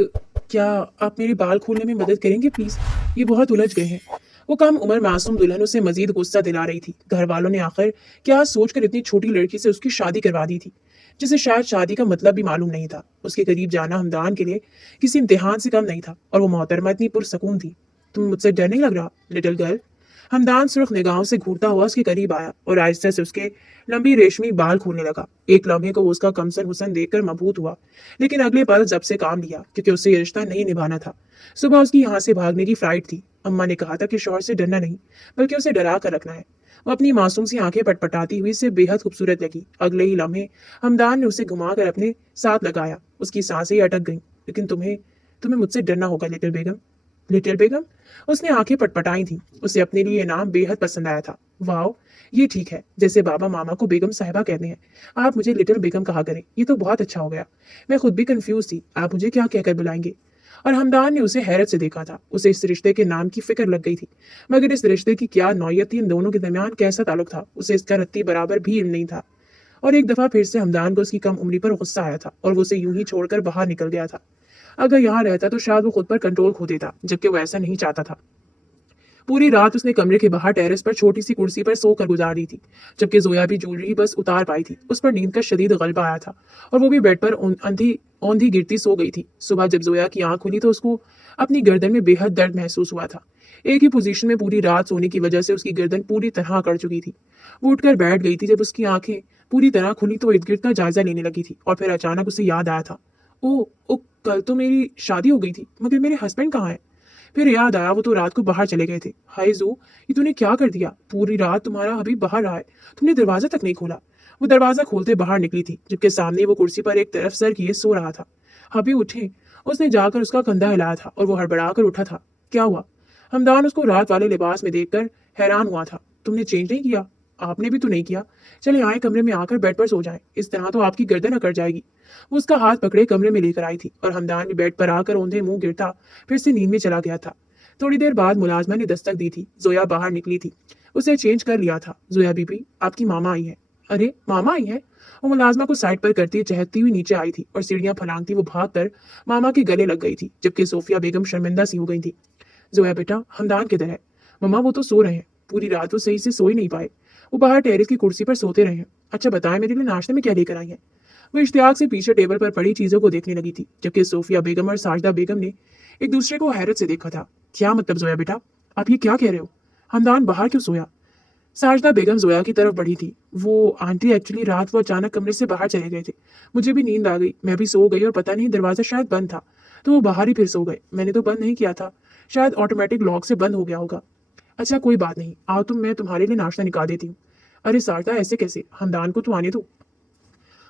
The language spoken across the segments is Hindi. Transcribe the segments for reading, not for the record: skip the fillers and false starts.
क्या आप मेरे बाल खोलने में मदद करेंगे प्लीज? ये बहुत उलझ गए हैं। वो कम उम्र मासूम दुल्हन उसे मजीद गुस्सा दिला रही थी। घर वालों ने आखिर क्या सोचकर इतनी छोटी लड़की से उसकी शादी करवा दी थी, जिसे शायद शादी का मतलब भी मालूम नहीं था। उसके करीब जाना हमदान के लिए किसी इम्तिहान से कम नहीं था, और वो मोहतरमा इतनी पुरसकून थी। तुम मुझसे डर नहीं लग रहा लिटिल गर्ल? हमदान सुर्ख निगाहों से घूरता हुआ उसके करीब आया और आहिस्ता से उसके लंबी रेशमी बाल खोलने लगा। एक लम्हे को वो उसका कमसन हुसन देखकर मबहूत हुआ, लेकिन अगले पल जब से काम लिया, क्योंकि उसे ये रिश्ता नहीं निभाना था। सुबह उसकी यहाँ से भागने की फ्लाइट थी। अम्मा ने कहा था कि शौहर से डरना नहीं, बल्कि उसे डरा कर रखना है। वो अपनी मासूम सी आंखें पटपटाती हुई से बेहद खूबसूरत लगी। अगले ही लम्हे हमदान ने उसे घुमाकर अपने साथ लगाया। उसकी सांसें ही अटक गईं। लेकिन तुम्हें तुम्हें मुझसे डरना होगा लिटिल बेगम। लिटिल बेगम? उसने आंखें पटपटाई थी। उसे अपने लिए ये नाम बेहद पसंद आया था। वाओ, ये ठीक है, जैसे बाबा मामा को बेगम साहिबा कहते हैं, आप मुझे लिटिल बेगम कहा करें। ये तो बहुत अच्छा हो गया। मैं खुद भी कंफ्यूज थी, आप मुझे क्या कहकर बुलाएंगे? और हमदान ने उसे हैरत से देखा था। उसे इस रिश्ते के नाम की फिक्र लग गई थी, मगर इस रिश्ते की क्या नौयत थी, इन दोनों के दरमियान कैसा ताल्लुक था, उसे इसका रत्ती बराबर भी इल्म नहीं था। और एक दफा फिर से हमदान को उसकी कम उम्री पर गुस्सा आया था, और वो उसे यूं ही छोड़कर बाहर निकल गया था। अगर यहाँ रहता तो शायद वो खुद पर कंट्रोल खो देता, जबकि वो ऐसा नहीं चाहता था। पूरी रात उसने कमरे के बाहर टेरेस पर छोटी सी कुर्सी पर सोकर गुजार दी थी, जबकि जोया भी ज्वेलरी बस उतार पाई थी। उस पर नींद का शदीद गलबा आया था, और वो भी बेड पर अंधी औंधी गिरती सो गई थी। सुबह जब जोया की आंख खुली तो उसको अपनी गर्दन में बेहद दर्द महसूस हुआ था। एक ही पोजीशन में पूरी रात सोने की वजह से उसकी गर्दन पूरी तरह अकड़ चुकी थी। वो उठकर बैठ गई थी। जब उसकी आंखें पूरी तरह खुली तो इर्द गिर्द का जायजा लेने लगी थी, और फिर अचानक उसे याद आया था, ओ ओ, कल तो मेरी शादी हो गई थी, मगर मेरे हस्बैंड कहाँ हैं? फिर याद आया, वो तो रात को बाहर चले गए थे। हाय जो, ये तूने क्या कर दिया? पूरी रात तुम्हारा हबी बाहर रहा है, तुमने दरवाजा तक नहीं खोला। वो दरवाजा खोलते बाहर निकली थी, जबकि सामने वो कुर्सी पर एक तरफ सर किए सो रहा था। हबी उठे। उसने जाकर उसका कंधा हिलाया था, और वो हड़बड़ा कर उठा था। क्या हुआ? हमदान उसको रात वाले लिबास में देखकर हैरान हुआ था। तुमने चेंज नहीं किया? आपने भी तो नहीं किया। चले आए कमरे में आकर बेड पर सो जाएं, इस तरह तो आपकी गर्दन अकड़ जाएगी। वो उसका हाथ पकड़े कमरे में लेकर आई थी, और हमदान भी बेड पर आकर औंधे मुंह गिरता फिर से नींद में चला गया था। थोड़ी देर बाद मुलाजमा ने दस्तक दी थी। जोया बाहर निकली थी। उसे चेंज कर लिया था। जोया बीबी, आपकी मामा आई है। अरे, मामा आई है? वो मुलाजमा को साइड पर करती चहकती हुई नीचे आई थी, और सीढ़ियां फलांगती वो भाग कर मामा के गले लग गई थी, जबकि सोफिया बेगम शर्मिंदा सी हो गई थी। जोया बेटा, हमदान किधर है? मम्मा, वो तो सो रहे हैं। पूरी रात वो सही से सो ही नहीं पाए। वो बाहर टेरेस की कुर्सी पर सोते रहे हैं। अच्छा बताएं, मेरे लिए नाश्ते में क्या लेकर आई हैं? वो इश्तियाक से पीछे टेबल पर पड़ी चीजों को देखने लगी थी, जबकि सोफिया बेगम और साजदा बेगम ने एक दूसरे को हैरत से देखा था। क्या मतलब जोया बेटा, आप ये क्या कह रहे हो? हमदान बाहर क्यों सोया? साजदा बेगम जोया की तरफ बढ़ी थी। वो आंटी, एक्चुअली रात वो अचानक कमरे से बाहर चले गए थे। मुझे भी नींद आ गई, मैं भी सो गई, और पता नहीं दरवाजा शायद बंद था, तो वो बाहर ही फिर सो गए। मैंने तो बंद नहीं किया था, शायद ऑटोमेटिक लॉक से बंद हो गया होगा। अच्छा कोई बात नहीं, आओ तुम, मैं तुम्हारे लिए नाश्ता निकाल देती हूँ। अरे साजदा, ऐसे कैसे? हमदान को तो आने दो।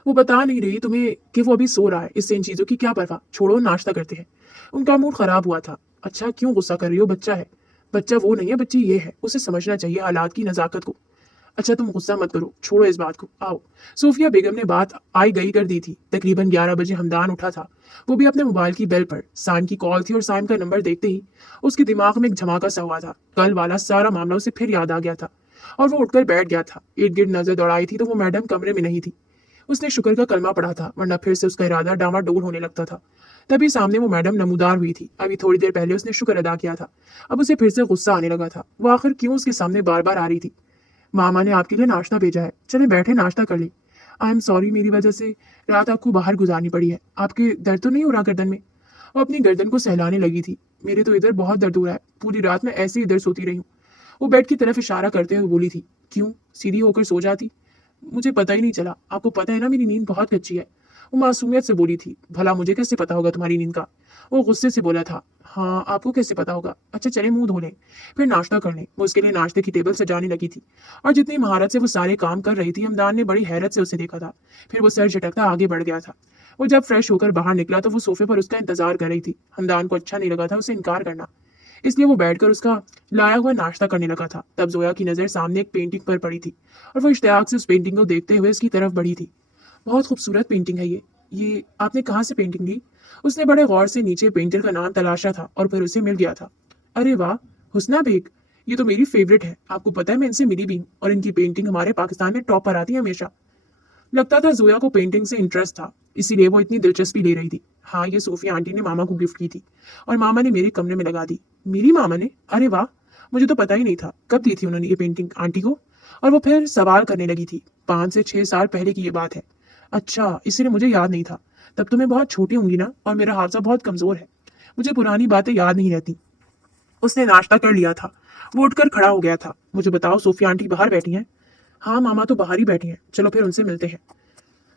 वो बता नहीं रही तुम्हें कि वो अभी सो रहा है, इससे इन चीजों की क्या परवाह, छोड़ो नाश्ता करते हैं। उनका मूड खराब हुआ था। अच्छा क्यों गुस्सा कर रही हो? बच्चा है। बच्चा वो नहीं है, बच्ची ये है, उसे समझना चाहिए हालात की नजाकत को। अच्छा तुम गुस्सा मत करो, छोड़ो इस बात को, आओ। सूफिया बेगम ने बात आई गई कर दी थी। तकरीबन 11 बजे हमदान उठा था। वो भी अपने मोबाइल की बेल पर। साइम की कॉल थी, और साइम का नंबर देखते ही उसके दिमाग में एक धमाका सा हुआ था। कल वाला सारा मामला उसे फिर याद आ गया था, और वो उठकर बैठ गया था। इर्द गिर्द नजर दौड़ाई थी तो वो मैडम कमरे में नहीं थी। उसने शुक्र का कलमा पढ़ा था, वरना फिर से उसका इरादा डामाडोल होने लगता था। तभी सामने वो मैडम नमूदार हुई थी। अभी थोड़ी देर पहले उसने शुक्र अदा किया था, अब उसे फिर से गुस्सा आने लगा था। वो आखिर क्यों उसके सामने बार बार आ रही थी? मामा ने आपके लिए नाश्ता भेजा है, चले बैठे नाश्ता कर ले। आई एम सॉरी, मेरी वजह से रात आपको बाहर गुजारनी पड़ी है। आपके दर्द तो नहीं हो रहा गर्दन में? वो अपनी गर्दन को सहलाने लगी थी। मेरे तो इधर बहुत दर्द हो रहा है, पूरी रात में ऐसे ही इधर सोती रही हूँ। वो बेड की तरफ इशारा करते हुए बोली थी। क्यों, सीधी होकर सो जाती? मुझे पता ही नहीं चला, आपको पता है ना मेरी नींद बहुत कच्ची है। वो मासूमियत से बोली थी। भला मुझे कैसे पता होगा तुम्हारी नींद का? वो गुस्से से बोला था। हाँ, आपको कैसे पता होगा? अच्छा चले मुंह धो लें, फिर नाश्ता कर लें। वो उसके लिए नाश्ते की टेबल सजाने लगी थी, और जितनी महारत से वो सारे काम कर रही थी, हमदान ने बड़ी हैरत से उसे देखा था। फिर वो सर झटकता आगे बढ़ गया था। वो जब फ्रेश होकर बाहर निकला तो वो सोफे पर उसका इंतजार कर रही थी। हमदान को अच्छा नहीं लगा था उसे इनकार करना, इसलिए वो बैठकर उसका लाया हुआ नाश्ता करने लगा था। तब जोया की नजर सामने एक पेंटिंग पर पड़ी थी, और वो इश्तियाक से उस पेंटिंग को देखते हुए उसकी तरफ बढ़ी थी। बहुत खूबसूरत पेंटिंग है ये आपने कहाँ से पेंटिंग ली? उसने बड़े गौर से नीचे पेंटर का नाम तलाशा था, और फिर उसे मिल गया था। अरे वाह, हुस्ना बेग, ये तो मेरी फेवरेट है। आपको पता है मैं इनसे मिली भी हूँ, और इनकी पेंटिंग हमारे पाकिस्तान में टॉप पर आती है हमेशा। लगता था जोया को पेंटिंग से इंटरेस्ट था, इसीलिए वो इतनी दिलचस्पी ले रही थी। हाँ, ये सोफिया आंटी ने मामा को गिफ्ट की थी और मामा ने मेरे कमरे में लगा दी। मेरी मामा ने? अरे वाह, मुझे तो पता ही नहीं था। कब दी थी उन्होंने ये पेंटिंग आंटी को? और वो फिर सवाल करने लगी थी। 5 से 6 साल पहले की ये बात है। अच्छा, इसलिए मुझे याद नहीं था। तब तो मैं बहुत छोटी होंगी ना, और मेरा हादसा बहुत कमजोर है। मुझे पुरानी बातें याद नहीं रहती। उसने नाश्ता कर लिया था। वो उठकर खड़ा हो गया था। मुझे बताओ, सोफिया आंटी बाहर बैठी हैं? हाँ मामा तो बाहर ही बैठी हैं, चलो फिर उनसे मिलते हैं।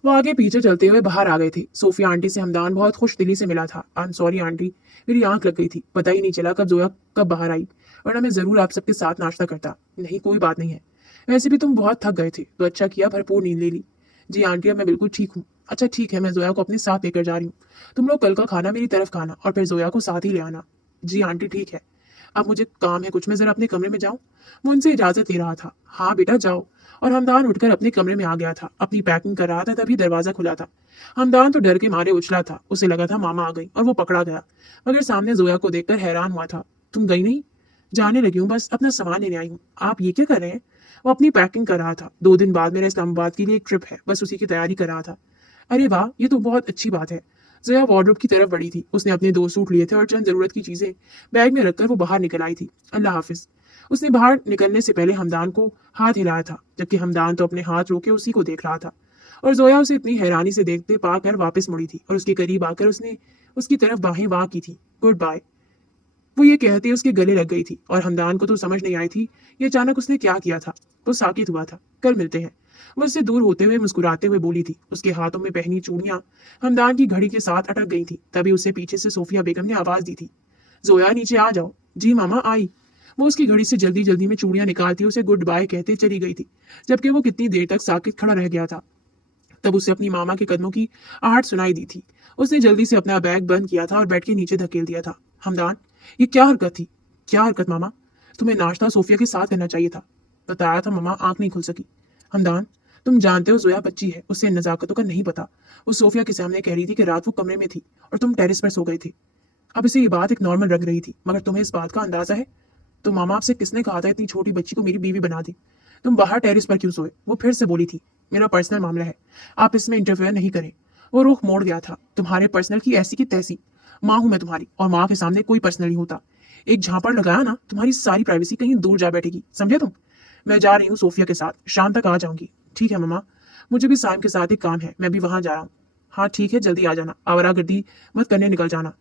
वो आगे पीछे चलते हुए बाहर आ गए थे। सोफिया आंटी से हमदान बहुत खुश दिली से मिला था। आई एम सॉरी आंटी, मेरी आंख लग गई थी, पता ही नहीं चला कब जोया कब बाहर आई, वरना मैं जरूर आप सबके साथ नाश्ता करता। नहीं, कोई बात नहीं है। वैसे भी तुम बहुत थक गए थे, तो अच्छा किया भरपूर नींद ले ली। जी आंटी, अब मैं बिल्कुल ठीक हूँ। अच्छा ठीक है, मैं जोया को अपने साथ लेकर जा रही हूँ। तुम लोग कल का खाना मेरी तरफ खाना और फिर जोया को साथ ही ले आना। जी आंटी ठीक है। अब मुझे काम है कुछ, मैं जरा अपने कमरे में जाऊं? वो उनसे इजाजत ले रहा था। हाँ बेटा जाओ। और हमदान उठकर अपने कमरे में आ गया था, अपनी पैकिंग कर रहा था, तभी दरवाजा खुला था। हमदान तो डर के मारे उछला था, उसे लगा था मामा आ गई और वो पकड़ा गया, मगर सामने जोया को देखकर हैरान हुआ था। तुम गई नहीं? जाने लगी हूँ, बस अपना सामान लेने आई हूँ। आप ये क्या कर रहे हैं? वो अपनी पैकिंग कर रहा था। 2 दिन बाद मेरा इस्लामाबाद के लिए एक ट्रिप है, बस उसी की तैयारी कर रहा था। अरे वाह, ये तो बहुत अच्छी बात है। जया वार्डरोब की तरफ बढ़ी थी। उसने अपने 2 सूट लिए थे और चंद जरूरत की चीजें बैग में रखकर वो बाहर निकल आई थी। अल्लाह हाफिज। उसने बाहर निकलने से पहले हमदान को हाथ हिलाया था, जबकि हमदान तो अपने हाथ रोके उसी को देख रहा था। और जोया उसे इतनी हैरानी से देखते पाकर वापस मुड़ी थी और उसके करीब आकर उसने उसकी तरफ बाहें वाह की थी। Goodbye. वो ये कहते उसके गले लग गई थी और हमदान को तो समझ नहीं आई थी ये अचानक उसने क्या किया था। वो साकित हुआ था। कल मिलते हैं। वो उससे दूर होते हुए मुस्कुराते हुए बोली थी। उसके हाथों में पहनी चूड़ियां हमदान की घड़ी के साथ अटक गई थी। तभी उसे पीछे से सोफिया बेगम ने आवाज दी थी, जोया नीचे आ जाओ। जी मामा आई। वो उसकी घड़ी से जल्दी जल्दी में चूड़ियां निकालती उसे गुड बाय कहते चली गई थी, जबकि वो कितनी देर तक साकित खड़ा रह गया था। तब उसे अपनी मामा के कदमों की आहट सुनाई दी थी। उसने जल्दी से अपना बैग बंद किया था और बेड के नीचे धकेल दिया था। हमदान, ये क्या हरकत थी? क्या हरकत मामा? तुम्हें नाश्ता सोफिया के साथ करना चाहिए था। बताया था मामा, आंख नहीं खुल सकी। हमदान, तुम जानते हो जोया बच्ची है, उसे इन नजाकतों का नहीं पता। वो सोफिया के सामने कह रही थी कि रात वो कमरे में थी और तुम टेरिस पर सो गए थे। अब इसे ये बात एक नॉर्मल लग रही थी, मगर तुम्हें इस बात का अंदाजा है? तो मामा, आपसे किसने कहा था इतनी छोटी बच्ची को मेरी बीवी बना दी? तुम बाहर टेरिस पर क्यों सोए? वो फिर से बोली थी, मेरा पर्सनल मामला है, आप इसमें इंटरफेयर नहीं करें। वो रुख मोड़ गया था। तुम्हारे पर्सनल की ऐसी की तैसी। माँ हूं मैं तुम्हारी, और माँ के सामने कोई पर्सनल नहीं होता। एक झापड़ लगाया ना, तुम्हारी सारी प्राइवेसी कहीं दूर जा बैठेगी, समझे तुम? मैं जा रही हूँ सोफिया के साथ, शाम तक आ जाऊंगी। ठीक है मम्मा, मुझे भी साइम के साथ एक काम है, मैं भी वहां जा रहा हूँ। हाँ ठीक है, जल्दी आ जाना, आवारागर्दी मत करने निकल जाना।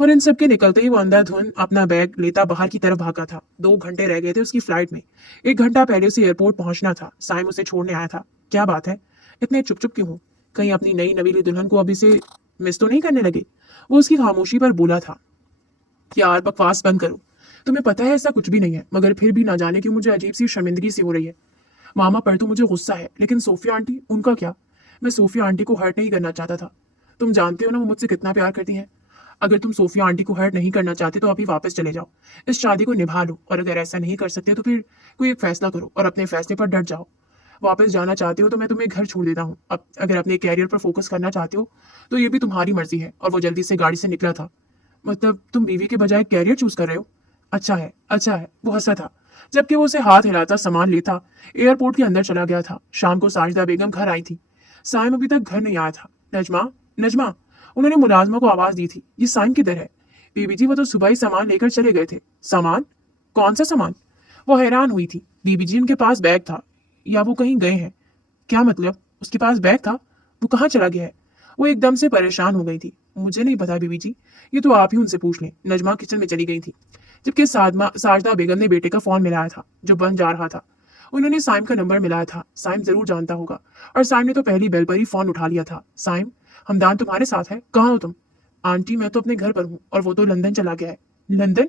और इन सब के निकलते ही वो अंधाधुन अपना बैग लेता बाहर की तरफ भागा था। 2 घंटे रह गए थे उसकी फ्लाइट में। 1 घंटा पहले उसे एयरपोर्ट पहुंचना था। साइम उसे छोड़ने आया था। क्या बात है, इतने चुप चुप क्यों हो? कहीं अपनी नई नवीली दुल्हन को अभी से मिस तो नहीं करने लगे? वो उसकी खामोशी पर बोला था। यार बकवास बंद करो, तुम्हें पता है ऐसा कुछ भी नहीं है, मगर फिर भी ना जाने क्यों मुझे अजीब सी शर्मिंदगी सी हो रही है। मामा पर तो मुझे गुस्सा है, लेकिन सोफिया आंटी, उनका क्या? मैं सोफिया आंटी को हर्ट नहीं करना चाहता था। तुम जानते हो ना वो मुझसे कितना प्यार करती हैं। अगर तुम सोफिया आंटी को हर्ट नहीं करना चाहते तो अभी वापस चले जाओ, इस शादी को निभा लो, और अगर ऐसा नहीं कर सकते तो फिर कोई एक फैसला करो और अपने फैसले पर डट जाओ। वापस जाना चाहते हो तो मैं तुम्हें घर छोड़ देता हूँ। अब अगर अपने कैरियर पर फोकस करना चाहते हो तो ये भी तुम्हारी मर्जी है। और वो जल्दी से गाड़ी से निकला था। मतलब तुम बीवी के बजाय कैरियर चूज कर रहे हो? अच्छा है, अच्छा है। वो हंसा था, जबकि वो उसे हाथ हिलाता सामान लेता एयरपोर्ट के अंदर चला गया था। शाम को साजिदा बेगम घर आई थी। साइम अभी तक घर नहीं आया था। नजमा, नजमा, उन्होंने मुलाजमा को आवाज दी थी। ये साइम किधर है? बीबी जी, वो तो सुबह ही सामान लेकर चले गए थे। सामान? कौन सा सामान? वो हैरान हुई थी। बीबी जी, उनके पास बैग था, या वो कहीं गए हैं? क्या मतलब? उसके पास बैग था, वो कहाँ चला गया है? वो एकदम से परेशान हो गई थी। मुझे नहीं पता बीबी जी, ये तो आप ही उनसे पूछ लें। नजमा किचन में चली गई थी, जबकि साजदा बेगम ने बेटे का फोन मिलाया था जो बन जा रहा था। उन्होंने साइम का नंबर मिलाया था। साइम जरूर जानता होगा, और साइम ने तो पहली बेल पर ही फोन उठा लिया था। साइम, हमदान तुम्हारे साथ है, कहाँ हो तुम? आंटी, मैं तो अपने घर पर हूँ, और वो तो लंदन चला गया है। लंदन?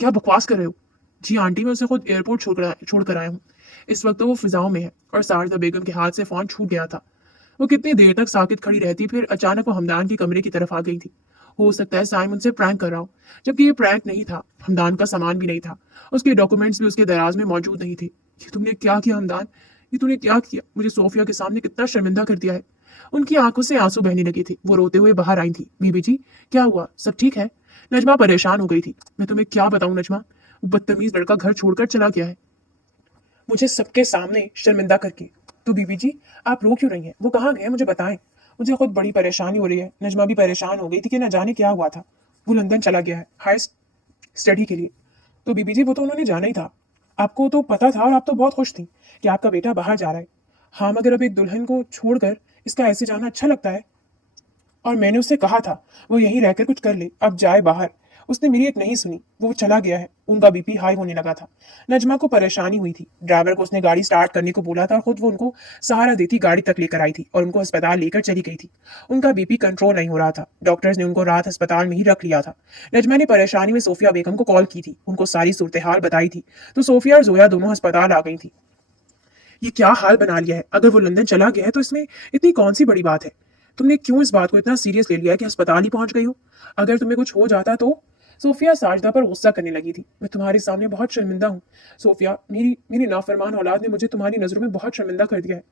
क्या बकवास कर रहे हो? जी आंटी, मैं उसे खुद एयरपोर्ट छोड़ कर आया हूँ। इस वक्त तो वो फिजाओं में है। और सारदा बेगम के हाथ से फोन छूट गया था। वो कितनी देर तक साकित खड़ी रहती, फिर अचानक वो हमदान के कमरे की तरफ आ गई थी। हो सकता है साइम उनसे प्रैंक कर रहा हो, जबकि ये प्रैंक नहीं था। हमदान का सामान भी नहीं था, उसके डॉक्यूमेंट्स भी उसके दराज में मौजूद नहीं थे। ये तुमने क्या किया हमदान? ये तूने क्या किया? मुझे सोफिया के सामने कितना शर्मिंदा कर दिया है। उनकी आंखों से आंसू बहने लगे थे। वो रोते हुए बाहर आई थी। बीबी जी, क्या हुआ? सब ठीक है? नजमा परेशान हो गई थी। मैं तुम्हें क्या बताऊं नजमा, वो बदतमीज लड़का घर छोड़कर चला गया है, मुझे सबके सामने शर्मिंदा करके। तो बीबी जी, आप रो क्यों रही हैं? वो कहाँ गए हैं मुझे बताएं। मुझे खुद बड़ी परेशानी हो रही है। नजमा भी परेशान हो गई थी कि न जाने क्या हुआ था। वो लंदन चला गया है हायर स्टडी के लिए। तो बीबी जी, वो तो उन्होंने जाना ही था। आपको तो पता था और आप तो बहुत खुश थी कि आपका बेटा बाहर जा रहा है। हाँ, मगर अब एक दुल्हन को छोड़कर इसका ऐसे जाना अच्छा लगता है? और मैंने उससे कहा था वो यहीं रहकर कुछ कर ले, अब जाए बाहर। उसने मेरी एक नहीं सुनी, वो चला गया है। उनका बीपी हाई होने लगा था। नजमा को परेशानी हुई थी। ड्राइवर को उसने गाड़ी स्टार्ट करने को बोला था और खुद वो उनको सहारा देती गाड़ी तक लेकर आई थी और उनको अस्पताल लेकर चली गई थी। उनका बीपी कंट्रोल नहीं हो रहा था। डॉक्टर्स ने उनको रात अस्पताल में ही रख लिया था। नजमा ने परेशानी में सोफिया बेगम को कॉल की थी, उनको सारी सूरत हाल बताई थी। तो सोफिया और जोया दोनों अस्पताल आ गई थी। ये क्या हाल बना लिया है? अगर वो लंदन चला गया है तो इसमें इतनी कौन सी बड़ी बात है? तुमने क्यों इस बात को इतना सीरियस ले लिया है कि अस्पताल ही पहुंच गई हो? अगर तुम्हें कुछ हो जाता तो? सोफिया साजदा पर गुस्सा करने लगी थी। मैं तुम्हारे सामने बहुत शर्मिंदा हूँ सोफिया। मेरी मेरी नाफरमान औलाद ने मुझे तुम्हारी नजरों में बहुत शर्मिंदा कर दिया है।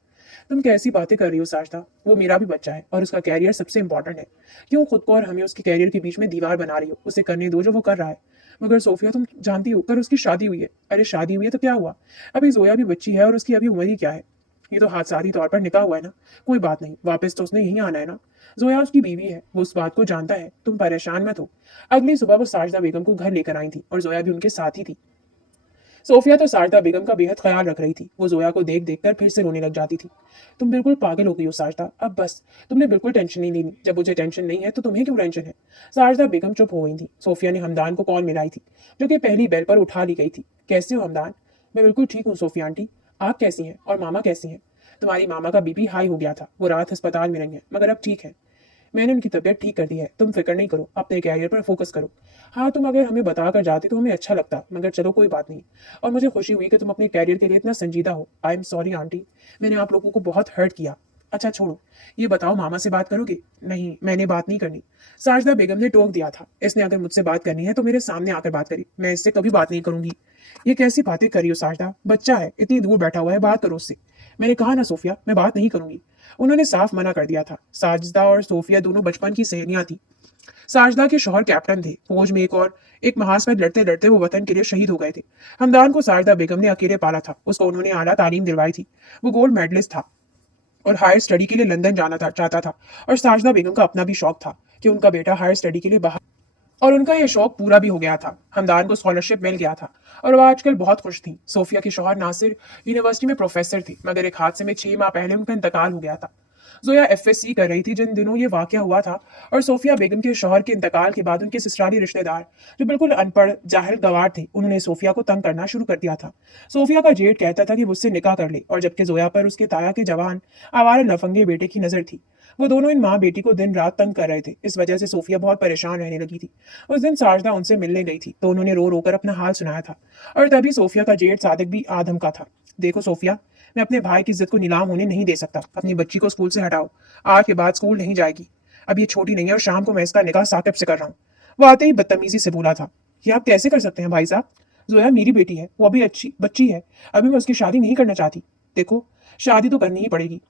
तुम कैसी बातें कर रही हो साजदा? वो मेरा भी बच्चा है और उसका कैरियर सबसे इंपॉर्टेंट है। क्यों खुद को और हमें उसके कैरियर के बीच में दीवार बना रही हो? उसे करने दो जो वो कर रहा है। मगर सोफिया, तुम जानती हो कल उसकी शादी हुई है। अरे शादी हुई है तो क्या हुआ? अभी जोया भी बच्ची है और उसकी अभी उम्र ही क्या है? ये तो हादसाती तौर पर निकाह हुआ है ना। कोई बात नहीं, वापस तो उसने यहीं आना है ना। जोया उसकी बीवी है, वो उस बात को जानता है। तुम परेशान मत हो। अगली सुबह वो साजदा बेगम को घर लेकर आई थी और जोया भी उनके साथ ही थी। सोफिया तो साजदा बेगम का बेहद ख्याल रख रही थी। वो जोया को देख देख कर फिर से रोने लग जाती थी। तुम बिल्कुल पागल हो गई हो साजदा, अब बस। तुमने बिल्कुल टेंशन नहीं लेनी। जब मुझे टेंशन नहीं है तो तुम्हें क्यों टेंशन है? साजदा बेगम चुप हो गई थी। सोफिया ने हमदान को कॉल मिलाई थी, जो कि पहली बेल पर उठा ली गई थी। कैसे हो हमदान? मैं बिल्कुल ठीक हूँ सोफिया आंटी। आप कैसी हैं और मामा कैसी हैं? तुम्हारी मामा का बीपी हाई हो गया था, वो रात अस्पताल में रही हैं, मगर अब ठीक है। मैंने उनकी तबीयत ठीक कर दी है। तुम फिक्र नहीं करो, अपने कैरियर पर फोकस करो। हाँ, तुम अगर हमें बता कर जाते तो हमें अच्छा लगता, मगर चलो कोई बात नहीं। और मुझे खुशी हुई कि तुम अपने कैरियर के लिए इतना संजीदा हो। आई एम सॉरी आंटी, मैंने आप लोगों को बहुत हर्ट किया। अच्छा छोड़ो, ये बताओ मामा से बात करोगे? नहीं, मैंने बात नहीं करनी। साजदा बेगम ने टोक दिया था। इसने अगर मुझसे बात करनी है तो मेरे सामने आकर बात करी, मैं इससे कभी बात नहीं करूंगी। ये कैसी बातें करी हो साजदा? बच्चा है, इतनी दूर बैठा हुआ है, बात करो उससे। मैंने कहा ना सोफिया, मैं बात नहीं करूंगी। उन्होंने साफ मना कर दिया था। साजिदा और सोफिया दोनों बचपन की सहेलियां थी। साजिदा के शौहर कैप्टन थे फौज में, एक महाज पर लड़ते लड़ते वो वतन के लिए शहीद हो गए थे। हमदान को साजिदा बेगम ने अकेले पाला था। उसको उन्होंने आला तालीम दिलवाई थी। वो गोल्ड मेडलिस्ट था और हायर स्टडी के लिए लंदन जाना था चाहता था। और साजिदा बेगम का अपना भी शौक था कि उनका बेटा हायर स्टडी के लिए बाहर, और उनका यह शौक पूरा भी हो गया था। हमदान को स्कॉलरशिप मिल गया था और वह आजकल बहुत खुश थी। सोफिया के शौहर नासिर यूनिवर्सिटी में प्रोफेसर थे, मगर एक हादसे में 6 माह पहले उनका इंतकाल हो गया था। जोया एफएससी कर रही थी जिन दिनों ये वाकया हुआ था, और सोफिया बेगम के शौहर के इंतकाल के बाद उनके ससुराली रिश्तेदार, जो बिल्कुल अनपढ़ जाहिल गवार थे, उन्होंने सोफिया को तंग करना शुरू कर दिया था। सोफिया का जेठ कहता था कि वो उससे निकाह कर ले, और जबकि जोया पर उसके ताया के जवान आवारा लफंगे बेटे की नजर थी। वो दोनों इन माँ बेटी को दिन रात तंग कर रहे थे। इस वजह से सोफिया बहुत परेशान रहने लगी थी। उस दिन साजदा उनसे मिलने गई थी तो उन्होंने रो रो कर अपना हाल सुनाया था। और तभी सोफिया का जेठ सादिक भी आधम का था। देखो सोफिया, मैं अपने भाई की इज्जत को नीलाम होने नहीं दे सकता। अपनी बच्ची को स्कूल से हटाओ। आज के बाद स्कूल नहीं जाएगी। अब ये छोटी नहीं है और शाम को मैं इसका निकाह साकिब से कर रहा हूँ। वो आते ही बदतमीजी से बोला था, ये आप कैसे कर सकते हैं भाई साहब? जोया मेरी बेटी है, वो अभी अच्छी बच्ची है। अभी मैं उसकी शादी नहीं करना चाहती। देखो, शादी तो करनी ही पड़ेगी।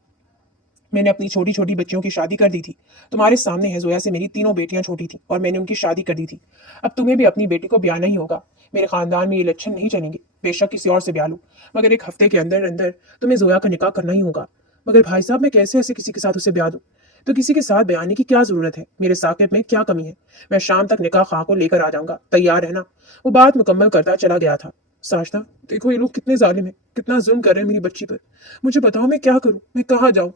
मैंने अपनी छोटी छोटी बच्चियों की शादी कर दी थी। तुम्हारे सामने है, जोया से मेरी तीनों बेटियां छोटी थी और मैंने उनकी शादी कर दी थी। अब तुम्हें भी अपनी बेटी को ब्याह नहीं होगा। मेरे खानदान में ये लक्षण नहीं चलेंगे। बेशक किसी और से ब्याह लो, मगर एक हफ्ते के अंदर अंदर तुम्हें जोया का निकाह करना ही होगा। मगर भाई साहब, मैं कैसे ऐसे किसी के साथ उसे ब्याह दूं? तो किसी के साथ ब्याहने की क्या जरूरत है? मेरे साकिब में क्या कमी है? मैं शाम तक निकाह खां को लेकर आ जाऊंगा, तैयार रहना। वो बात मुकम्मल करता चला गया था। साजदा, देखो ये लोग कितने जालिम हैं, कितना जुल्म कर रहे हैं मेरी बच्ची पर। मुझे बताओ मैं क्या करूं, मैं कहाँ जाऊं?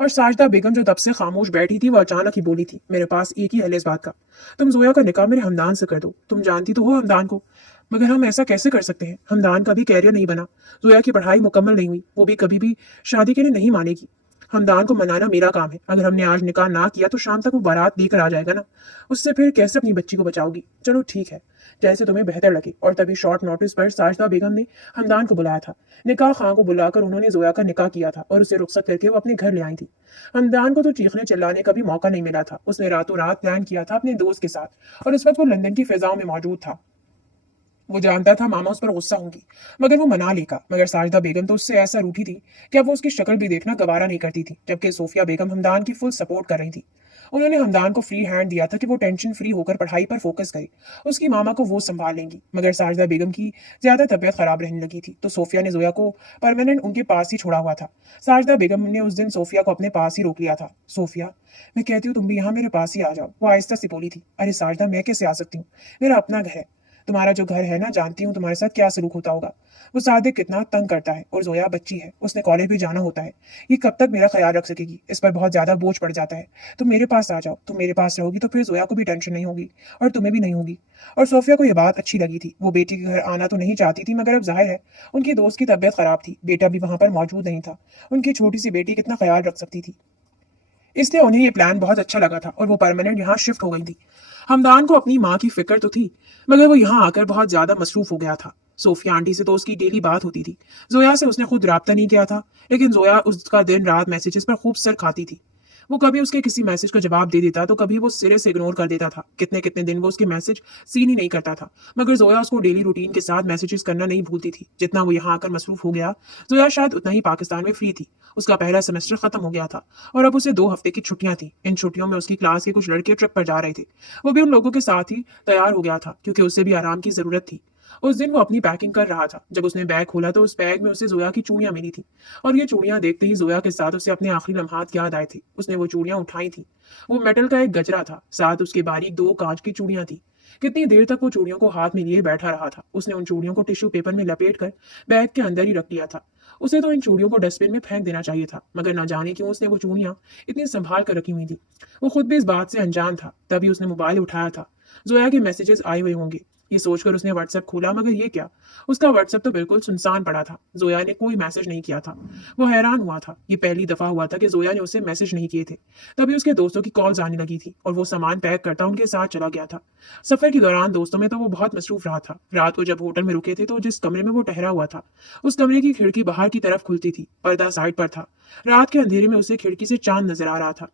और साजदा बेगम जो तब से खामोश बैठी थी, वो अचानक ही बोली थी, मेरे पास एक ही हल है इस बात का। तुम जोया का निकाह मेरे हमदान से कर दो। तुम जानती तो हो हमदान को। मगर हम ऐसा कैसे कर सकते हैं? हमदान का भी कैरियर नहीं बना, जोया की पढ़ाई मुकम्मल नहीं हुई, वो भी कभी भी शादी के लिए नहीं मानेगी। हमदान को मनाना मेरा काम है। अगर हमने आज निकाह ना किया तो शाम तक वो बारात लेकर आ जाएगा ना। उससे फिर कैसे अपनी बच्ची को बचाओगी? चलो ठीक है, जैसे तुम्हें बेहतर लगे। और तभी शॉर्ट नोटिस पर साजदा बेगम ने हमदान को बुलाया था। निकाह खां को बुलाकर उन्होंने जोया का निकाह किया था और उसे रुखसत करके वो अपने घर ले आई थी। हमदान को तो चीखने चिल्लाने का भी मौका नहीं मिला था। उसने रातों रात प्लान किया था अपने दोस्त के साथ, और उस वक्त वो लंदन की फिजाओं में मौजूद था। वो जानता था मामा उस पर गुस्सा होंगी, मगर वो मना लेगा। मगर साजदा बेगम तो उससे ऐसा रूठी थी कि अब वो उसकी शक्ल भी देखना गवारा नहीं करती थी, जबकि सोफिया बेगम हमदान की फुल सपोर्ट कर रही थी। उन्होंने हमदान को फ्री हैंड दिया था कि वो टेंशन फ्री होकर पढ़ाई पर फोकस करे। उसकी मामा को वो संभाल लेंगी। मगर साजिदा बेगम की ज्यादा तबीयत खराब रहने लगी थी तो सोफिया ने जोया को परमानेंट उनके पास ही छोड़ा हुआ था। साजिदा बेगम ने उस दिन सोफिया को अपने पास ही रोक लिया था। सोफिया, मैं कहती हूँ तुम भी यहाँ मेरे पास ही आ जाओ, वो आहिस्ता से बोली थी। अरे साजिदा, मैं कैसे आ सकती हूँ, मेरा अपना घर है। तुम्हारा जो घर है ना, जानती हूँ तुम्हारे साथ क्या सलूक होता होगा। वो सादिक कितना तंग करता है, और जोया बच्ची है, उसने कॉलेज भी जाना होता है। ये कब तक मेरा ख्याल रख सकेगी, इस पर बहुत ज्यादा बोझ पड़ जाता है। तुम मेरे पास आ जाओ, तुम मेरे पास रहोगी तो फिर जोया को भी टेंशन नहीं होगी और तुम्हें भी नहीं होगी। और सोफिया को यह बात अच्छी लगी थी। वो बेटी के घर आना तो नहीं चाहती थी, मगर अब जाहिर है उनकी दोस्त की तबीयत खराब थी, बेटा भी वहां पर मौजूद नहीं था, उनकी छोटी सी बेटी कितना ख्याल रख सकती थी। इसलिए उन्हें ये प्लान बहुत अच्छा लगा था और वो परमानेंट यहाँ शिफ्ट हो गई थी। हमदान को अपनी माँ की फिक्र तो थी, मगर वो यहाँ आकर बहुत ज्यादा मसरूफ हो गया था। सोफिया आंटी से तो उसकी डेली बात होती थी। जोया से उसने खुद राब्ता नहीं किया था, लेकिन जोया उसका दिन रात मैसेजेस पर खूब सर खाती थी। वो कभी उसके किसी मैसेज का जवाब दे देता तो कभी वो सिरे से इग्नोर कर देता था। कितने कितने दिन वो उसके मैसेज सीन ही नहीं करता था। मगर जोया उसको डेली रूटीन के साथ मैसेजेस करना नहीं भूलती थी। जितना वो यहाँ आकर मसरूफ हो गया, जोया शायद उतना ही पाकिस्तान में फ्री थी। उसका पहला सेमेस्टर खत्म हो गया था और अब उसे 2 हफ्ते की छुट्टियां थी। इन छुट्टियों में उसकी क्लास के कुछ लड़के ट्रिप पर जा रहे थे। वो भी उन लोगों के साथ ही तैयार हो गया था, क्योंकि उसे भी आराम की जरूरत थी। उस दिन वो अपनी पैकिंग कर रहा था। जब उसने बैग खोला तो उस बैग में उसे जोया की चूड़ियां मिली थी, और ये चूड़ियां देखते ही जोया के साथ उसे अपने आखिरी लम्हात याद आए थे। उसने वो चूड़ियां उठाई थी। वो मेटल का एक गजरा था, साथ उसके बारीक 2 कांच की चूड़ियां थी। कितनी देर तक वो चूड़ियों को हाथ में लिए बैठा रहा था। उसने उन चूड़ियों को टिश्यू पेपर में लपेट कर बैग के अंदर ही रख दिया था। उसे तो इन चूड़ियों को डस्टबिन में फेंक देना चाहिए था, मगर ना जाने क्यों उसने वो चूड़ियां इतनी संभाल कर रखी हुई थी। वो खुद भी इस बात से अनजान था। तभी उसने मोबाइल उठाया था। जोया के मैसेजेस आए हुए होंगे, ये सोचकर उसने व्हाट्सएप खोला, मगर ये क्या, उसका व्हाट्सएप तो बिल्कुल सुनसान पड़ा था। जोया ने कोई मैसेज नहीं किया था। वो हैरान हुआ था। ये पहली दफा हुआ था कि जोया ने उसे मैसेज नहीं किए थे। तभी उसके दोस्तों की कॉल्स आने लगी थी और वो सामान पैक करता उनके साथ चला गया था। सफर के दौरान दोस्तों में तो वो बहुत मसरूफ रहा था। रात को जब होटल में रुके थे तो जिस कमरे में वो ठहरा हुआ था, उस कमरे की खिड़की बाहर की तरफ खुलती थी, पर्दा साइड पर था। रात के अंधेरे में उसे खिड़की से चांद नजर आ रहा था।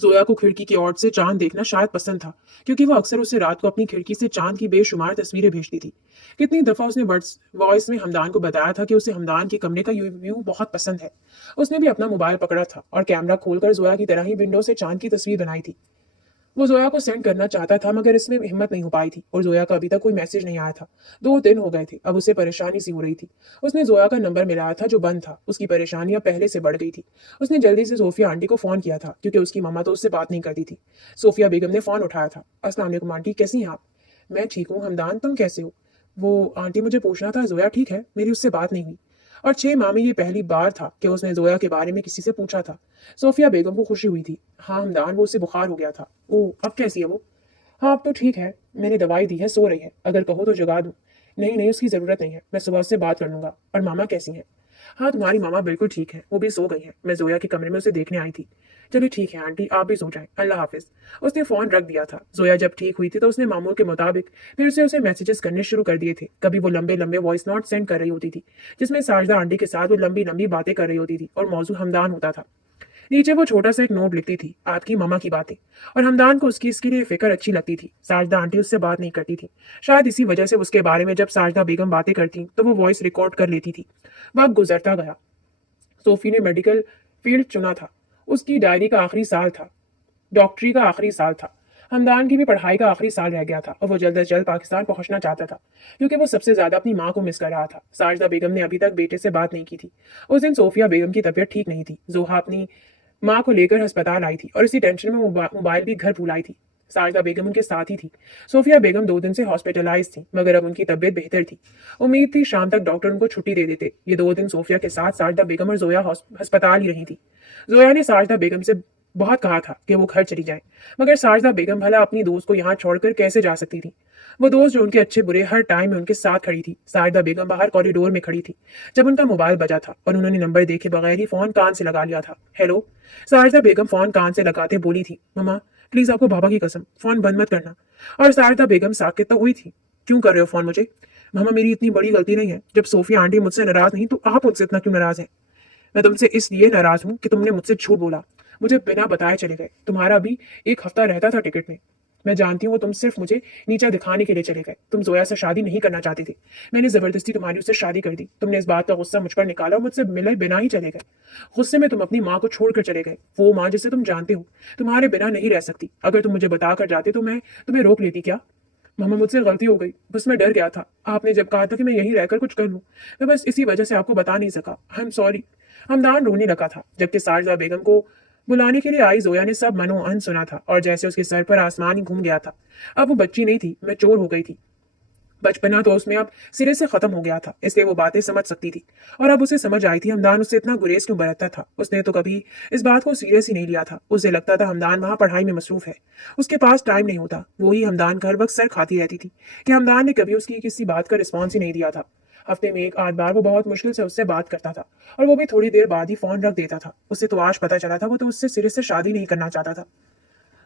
जोया को खिड़की की ओर से चांद देखना शायद पसंद था, क्योंकि वो अक्सर उसे रात को अपनी खिड़की से चांद की बेशुमार तस्वीरें भेजती थी। कितनी दफा उसने वॉइस में हमदान को बताया था कि उसे हमदान के कमरे का व्यू बहुत पसंद है। उसने भी अपना मोबाइल पकड़ा था और कैमरा खोलकर जोया की तरह ही विंडो से चांद की तस्वीर बनाई थी। वो जोया को सेंड करना चाहता था, मगर इसमें हिम्मत नहीं हो पाई थी, और जोया का अभी तक कोई मैसेज नहीं आया था। 2 दिन हो गए थे। अब उसे परेशानी सी हो रही थी। उसने जोया का नंबर मिलाया था जो बंद था। उसकी परेशानी अब पहले से बढ़ गई थी। उसने जल्दी से सोफिया आंटी को फोन किया था, क्योंकि उसकी मम्मा तो उससे बात नहीं करती थी। सोफिया बेगम ने फोन उठाया था। अस्सलाम वालेकुम आंटी, कैसी हैं आप? मैं ठीक हूँ हमदान, तुम कैसे हो? वो आंटी, मुझे पूछना था, जोया ठीक है? मेरी उससे बात नहीं हुई। और 6 माह में ये पहली बार था कि उसने जोया के बारे में किसी से पूछा था। सोफिया बेगम को खुशी हुई थी। हाँ हमदान, वो उसे बुखार हो गया था। ओ, अब कैसी है वो? हाँ, अब तो ठीक है। मैंने दवाई दी है, सो रही है। अगर कहो तो जगा दूं। नहीं नहीं, उसकी जरूरत नहीं है, मैं सुबह उससे बात कर लूंगा। और मामा कैसी हैं? हाँ, तुम्हारी मामा बिल्कुल ठीक है, वो भी सो गई है। मैं जोया के कमरे में उसे देखने आई थी। चलिए ठीक है आंटी, आप भी सो जाएं। अल्लाह हाफिज। उसने फोन रख दिया था। जोया जब ठीक हुई थी तो उसने मामूल के मुताबिक फिर से उसे मैसेजेस करने शुरू कर दिए थे। कभी वो लंबे लंबे वॉइस नोट सेंड कर रही होती थी, जिसमें साजदा आंटी के साथ वो लंबी लंबी बातें कर रही होती थी और मौजू हमदान होता था। नीचे वो छोटा सा एक नोट लिखती थी, आपकी ममा की बातें। और हमदान को उसकी इसके लिए फिक्र अच्छी लगती थी। साजदा आंटी उससे बात नहीं करती थी। शायद इसी वजह से उसके बारे में जब साजदा बेगम बातें करती तो वो वॉइस रिकॉर्ड कर लेती थी। वक्त गुजरता गया। सोफी ने मेडिकल फील्ड चुना था। उसकी डायरी का आखिरी साल था, डॉक्टरी का आखिरी साल था। हमदान की भी पढ़ाई का आखिरी साल रह गया था और वो जल्द अज जल्द पाकिस्तान पहुंचना चाहता था, क्योंकि वो सबसे ज्यादा अपनी माँ को मिस कर रहा था। साजदा बेगम ने अभी तक बेटे से बात नहीं की थी। उस दिन सोफिया बेगम की तबीयत ठीक नहीं थी। जोहा अपनी माँ को लेकर अस्पताल आई थी और इसी टेंशन में मोबाइल भी घर भूल आई थी। साजदा बेगम उनके साथ ही थी। सोफिया बेगम 2 दिन से हॉस्पिटलाइज थी, मगर अब उनकी तबीयत बेहतर थी। उम्मीद थी शाम तक डॉक्टर उनको छुट्टी दे देते। ये 2 दिन सोफिया के साथ साजदा बेगम और जोया अस्पताल ही रही थी। जोया ने साजदा बेगम से बहुत कहा था कि वो घर चली जाए, मगर साजदा बेगम भला अपनी दोस्त को यहाँ छोड़कर कैसे जा सकती थी? वो दोस्त जो उनके अच्छे बुरे हर टाइम में उनके साथ खड़ी थी। साजदा बेगम बाहर कॉरिडोर में खड़ी थी जब उनका मोबाइल बजा था और उन्होंने नंबर देखे बगैर ही फोन कान से लगा लिया था। हेलो। साजदा बेगम फोन कान से लगाते बोली थी, ममा प्लीज आपको बाबा की कसम फोन बंद मत करना। और साजदा बेगम साकित तो हुई थी। क्यों कर रहे हो फोन मुझे? मामा, मेरी इतनी बड़ी गलती नहीं है। जब सोफिया आंटी मुझसे नाराज नहीं तो आप मुझसे इतना क्यों नाराज हैं? मैं तुमसे इसलिए नाराज हूं कि तुमने मुझसे झूठ बोला, मुझे बिना बताए चले गए। तुम्हारा भी 1 हफ्ता रहता था टिकट में। मैं जानती हूँ वो तुम सिर्फ मुझे नीचा दिखाने के लिए चले गए। तुम जोया से शादी नहीं करना चाहते थे। मैंने जबरदस्ती तुम्हारी उससे शादी कर दी। तुमने इस बात का गुस्सा मुझ पर निकाला और मुझसे मिले बिना ही चले गए। गुस्से में तुम अपनी माँ को छोड़कर चले गए, वो माँ जिसे तुम जानते हो तुम्हारे बिना नहीं रह सकती। अगर तुम मुझे बता कर जाते तो मैं तुम्हें रोक लेती क्या? मामा, मुझसे गलती हो गई, बस मैं डर गया था। आपने जब कहा था कि मैं यहीं रहकर कुछ कर लूं, मैं बस इसी वजह से आपको बता नहीं सका। I am sorry. हमदान रोने लगा था, जबकि सारजा बेगम को बुलाने के लिए आई जोया ने सब मनोअन सुना था और जैसे उसके सर पर आसमान ही घूम गया था। अब वो बच्ची नहीं थी, मैं चोर हो गई थी। बचपना तो उसमें अब सिरे से खत्म हो गया था, इसलिए वो बातें समझ सकती थी। और अब उसे समझ आई थी हमदान उससे इतना गुरेज क्यों बरतता था। उसने तो कभी इस बात को सीरियस ही नहीं लिया था। उसे लगता था हमदान वहां पढ़ाई में मसरूफ है, उसके पास टाइम नहीं होता। वो ही हमदान का हर वक्त सर खाती रहती थी कि हमदान ने कभी उसकी किसी बात का रिस्पॉन्स ही नहीं दिया था। हफ्ते में एक आध बार वो बहुत मुश्किल से उससे बात करता था, और वो भी थोड़ी देर बाद ही फोन रख देता था। उसे तो आज पता चला था वो तो उससे सिरे से शादी नहीं करना चाहता था।